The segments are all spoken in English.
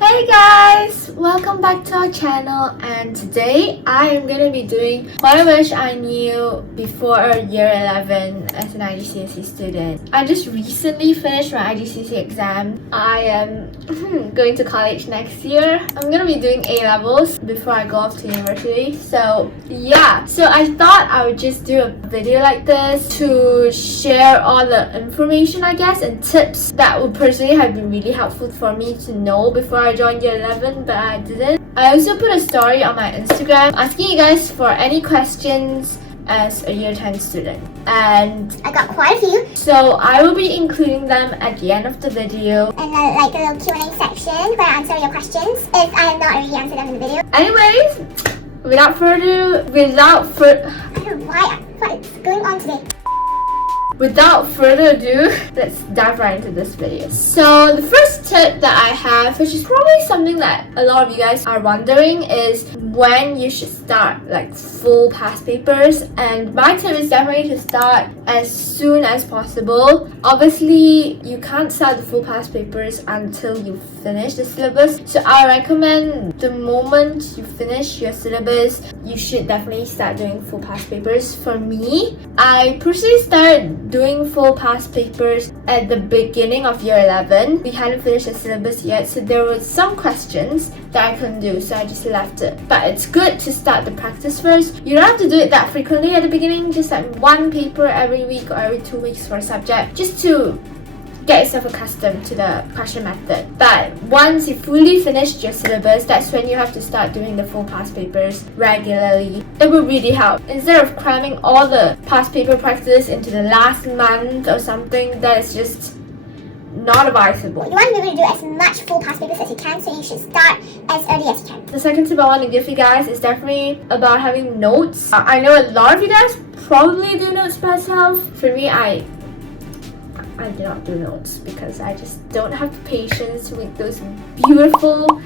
Hey guys! Welcome back to our channel, and today I am going to be doing what I wish I knew before year 11 as an IGCSE student. I just recently finished my IGCSE exam. I am going to college next year. I'm going to be doing A-levels before I go off to university. So yeah, so I thought I would just do a video like this to share all the information, I guess, and tips that would personally have been really helpful for me to know before I joined year 11, but I didn't. I also put a story on my Instagram asking you guys for any questions as a year 10 student, and I got quite a few, so I will be including them at the end of the video. And like a little Q&A section where I answer your questions if I have not already answered them in the video. Anyways, without further I don't know what's going on today. Without further ado, let's dive right into this video. So the first tip that I have, which is probably something that a lot of you guys are wondering, is when you should start like full past papers. And my tip is definitely to start as soon as possible. Obviously, you can't start the full past papers until you finish the syllabus. So I recommend the moment you finish your syllabus, you should definitely start doing full past papers. For me, I personally started doing full past papers at the beginning of year 11. We hadn't finished the syllabus yet, so there were some questions that I couldn't do, so I just left it. But it's good to start the practice first. You don't have to do it that frequently at the beginning, just like one paper every week or every 2 weeks for a subject, just to get yourself accustomed to the question method. But once you fully finished your syllabus, that's when you have to start doing the full past papers regularly. It will really help. Instead of cramming all the past paper practice into the last month or something, that is just not advisable. You want to be able to do as much full past papers as you can, so you should start as early as you can. The second tip I want to give you guys is definitely about having notes. I know a lot of you guys probably do notes by yourself. For me, I do not do notes because I just don't have the patience to make those beautiful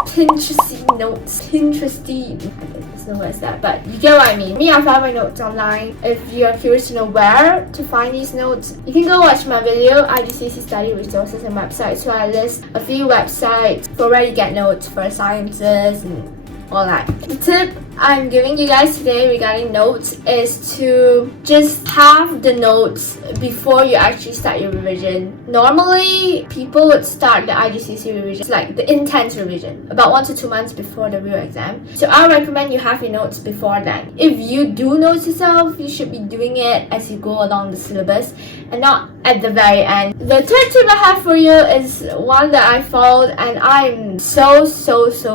Pinteresty notes. Pinteresty, there's no words that, but you get what I mean. Me, I found my notes online. If you're curious to know where to find these notes, you can go watch my video, IGCSE study resources and websites. So I list a few websites for where you get notes for sciences and all that. The tip I'm giving you guys today regarding notes is to just have the notes before you actually start your revision. Normally, people would start the IGCSE revision, like the intense revision, about 1 to 2 months before the real exam. So I recommend you have your notes before then. If you do notes yourself, you should be doing it as you go along the syllabus and not at the very end. The third tip I have for you is one that I followed, and I'm so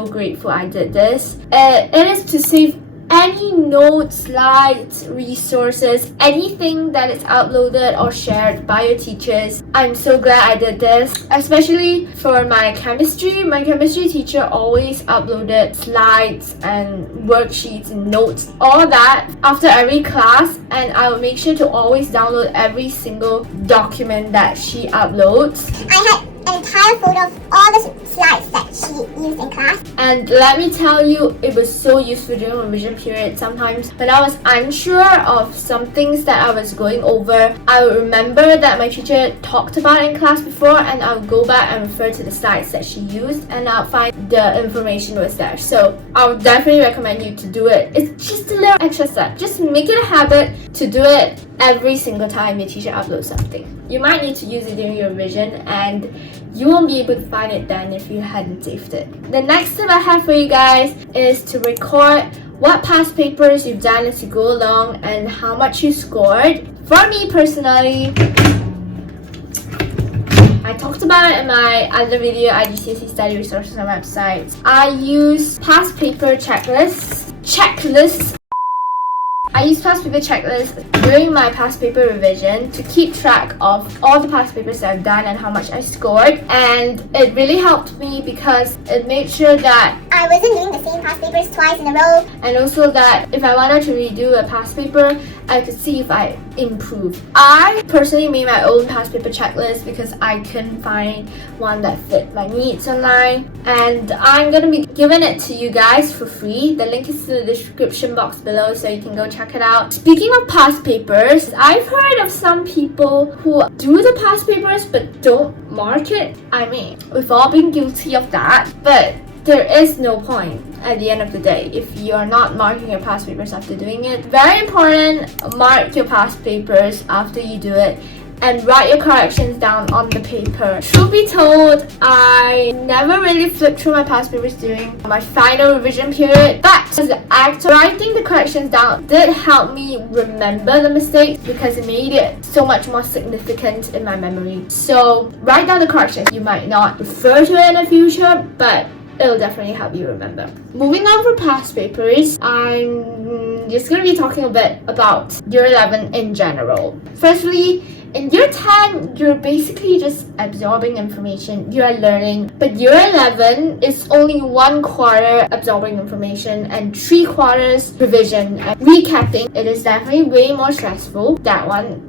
grateful I did this. It is to save any notes, slides, resources, anything that is uploaded or shared by your teachers. I'm so glad I did this, especially for my chemistry. My chemistry teacher always uploaded slides and worksheets and notes, all that after every class, and I will make sure to always download every single document that she uploads. I had an entire folder of all the slides that she used in class. And let me tell you, it was so useful during revision period. Sometimes when I was unsure of some things that I was going over, I would remember that my teacher talked about it in class before, and I would go back and refer to the slides that she used, and I'll find the information was there. So I would definitely recommend you to do it. It's just a little extra step. Just make it a habit to do it every single time your teacher uploads something. You might need to use it during your revision, and you won't be able to find it then if you hadn't saved it. The next tip I have for you guys is to record what past papers you've done as you go along and how much you scored. For me personally, I talked about it in my other video, IGCSE study resources and websites. I use past paper checklists. I use past paper checklists during my past paper revision to keep track of all the past papers that I've done and how much I scored, and it really helped me because it made sure that I wasn't doing the same past papers twice in a row, and also that if I wanted to redo a past paper, I could see if I improved. I personally made my own past paper checklist because I couldn't find one that fit my needs online, and I'm gonna be giving it to you guys for free. The link is in the description box below, so you can go check it out. Speaking of past papers, I've heard of some people who do the past papers but don't mark it. I mean, we've all been guilty of that, but there is no point at the end of the day if you're not marking your past papers after doing it. Very important, mark your past papers after you do it and write your corrections down on the paper. Truth be told, I never really flipped through my past papers during my final revision period, but the act of writing the corrections down did help me remember the mistakes because it made it so much more significant in my memory. So write down the corrections. You might not refer to it in the future, but it'll definitely help you remember. Moving on from past papers, I'm just going to be talking a bit about year 11 in general. Firstly, in year 10, you're basically just absorbing information, you're learning. But year 11 is only 1/4 absorbing information and 3/4 revision and recapping. It is definitely way more stressful. That one,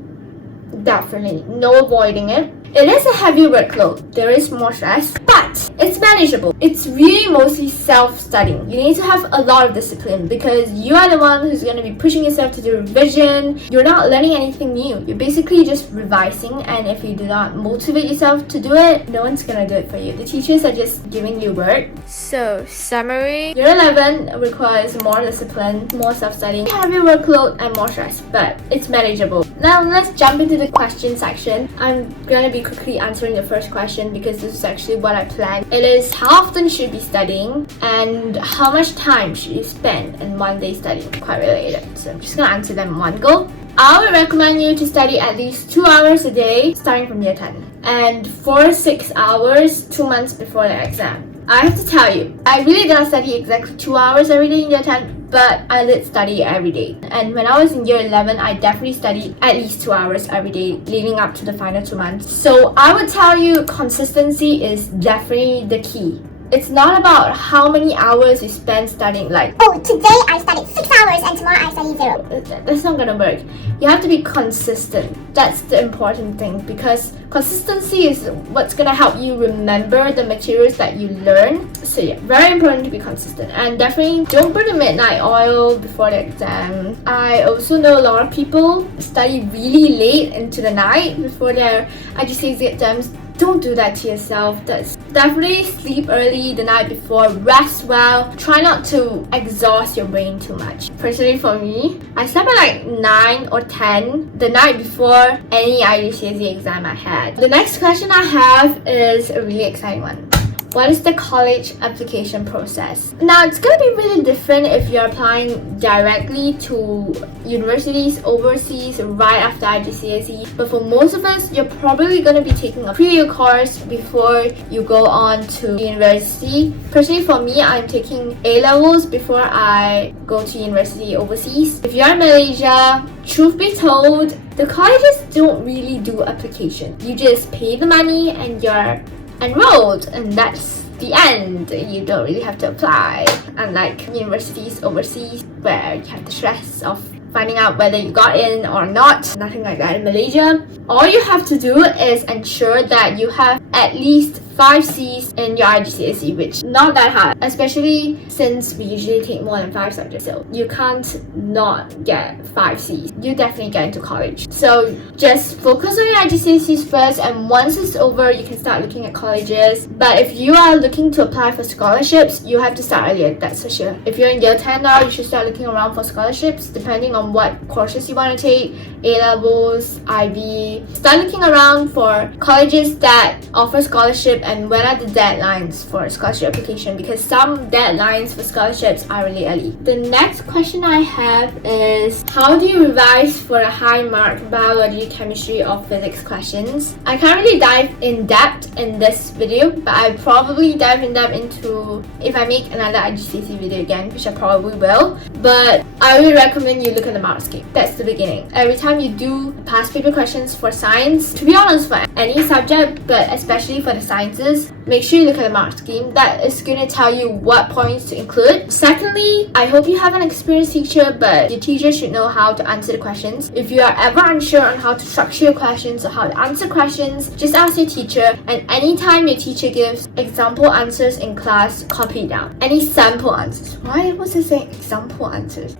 definitely no avoiding it. It is a heavy workload. There is more stress, but it's manageable. It's really mostly self-studying. You need to have a lot of discipline because you are the one who's going to be pushing yourself to do revision. You're not learning anything new. You're basically just revising, and if you do not motivate yourself to do it, no one's going to do it for you. The teachers are just giving you work. So, summary. Year 11 requires more discipline, more self-studying, heavier workload, and more stress, but it's manageable. Now, let's jump into the question section. I'm going to be quickly answering the first question because this is actually what I planned. It is, how often should you be studying and how much time should you spend in one day studying? Quite related, so I'm just gonna answer them in one go. I would recommend you to study at least 2 hours a day starting from year 10 and 4 to 6 hours 2 months before the exam. I have to tell you, I really didn't study exactly 2 hours every day in year 10, but I did study every day. And when I was in year 11, I definitely studied at least 2 hours every day leading up to the final 2 months. So I would tell you consistency is definitely the key. It's not about how many hours you spend studying, like, oh, today I studied 6 hours and tomorrow I studied 0. That's not gonna work. You have to be consistent. That's the important thing because consistency is what's gonna help you remember the materials that you learn. So yeah, very important to be consistent, and definitely don't burn the midnight oil before the exam. I also know a lot of people study really late into the night before their IGCSE exams. Don't do that to yourself. That's definitely sleep early the night before, rest well, try not to exhaust your brain too much. Personally for me, I slept at like 9 or 10 the night before any IGCSE exam I had. The next question I have is a really exciting one. What is the college application process? Now, it's going to be really different if you're applying directly to universities overseas right after IGCSE. But for most of us, you're probably going to be taking a 3-year course before you go on to university. Personally, for me, I'm taking A-levels before I go to university overseas. If you're in Malaysia, truth be told, the colleges don't really do application. You just pay the money and you're enrolled, and that's the end. You don't really have to apply, unlike universities overseas where you have the stress of finding out whether you got in or not. Nothing like that in Malaysia. All you have to do is ensure that you have at least 5 C's in your IGCSE, which not that hard, especially since we usually take more than 5 subjects. So you can't not get 5 C's. You definitely get into college. So just focus on your IGCSEs first, and once it's over, you can start looking at colleges. But if you are looking to apply for scholarships, you have to start earlier, that's for sure. If you're in year 10 now, you should start looking around for scholarships depending on what courses you want to take, A-levels, IB. Start looking around for colleges that offer scholarship and when are the deadlines for scholarship application, because some deadlines for scholarships are really early. The next question I have is, how do you revise for a high mark biology, chemistry or physics questions? I can't really dive in depth in this video, but I'll probably dive in depth into if I make another IGCSE video again, which I probably will. But I would recommend you look at the mark scheme. That's the beginning. Every time you do past paper questions for science, to be honest, for any subject, but especially for the science answers, make sure you look at the mark scheme. That is going to tell you what points to include. Secondly, I hope you have an experienced teacher, but your teacher should know how to answer the questions. If you are ever unsure on how to structure your questions or how to answer questions, just ask your teacher, and anytime your teacher gives example answers in class, copy it down. Any sample answers. Why was I saying example answers?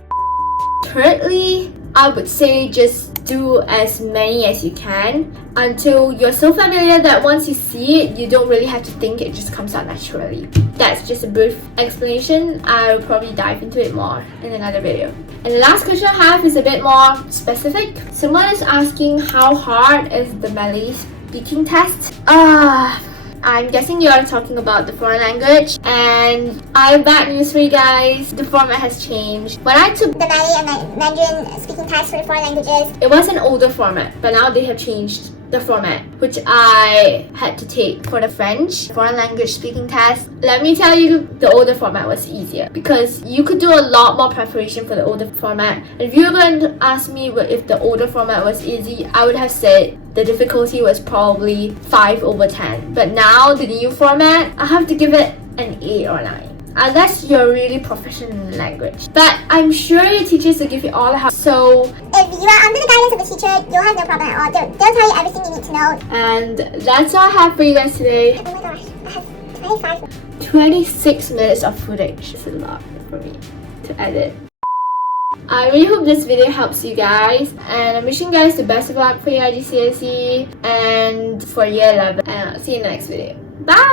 Thirdly, I would say just do as many as you can until you're so familiar that once you see it, you don't really have to think, it just comes out naturally. That's just a brief explanation. I'll probably dive into it more in another video. And the last question I have is a bit more specific. Someone is asking how hard is the Malay speaking test? I'm guessing you are talking about the foreign language, and I have bad news for you guys. The format has changed. When I took The Malay and Mandarin speaking test for the foreign languages, it was an older format, but now they have changed the format, which I had to take for the French foreign language speaking test. Let me tell you, the older format was easier because you could do a lot more preparation for the older format. And if you were going to ask me if the older format was easy, I would have said the difficulty was probably 5/10. But now the new format, I have to give it an 8 or 9. Unless you're really proficient in the language. But I'm sure your teachers will give you all the help. So if you are under the guidance of the teacher, you'll have no problem at all. They'll tell you everything you need to know. And that's all I have for you guys today. Oh my gosh, I have 25. 26 minutes of footage. It's a lot for me to edit. I really hope this video helps you guys, and I'm wishing you guys the best of luck for your IGCSE and for year 11, and I'll see you in the next video. Bye!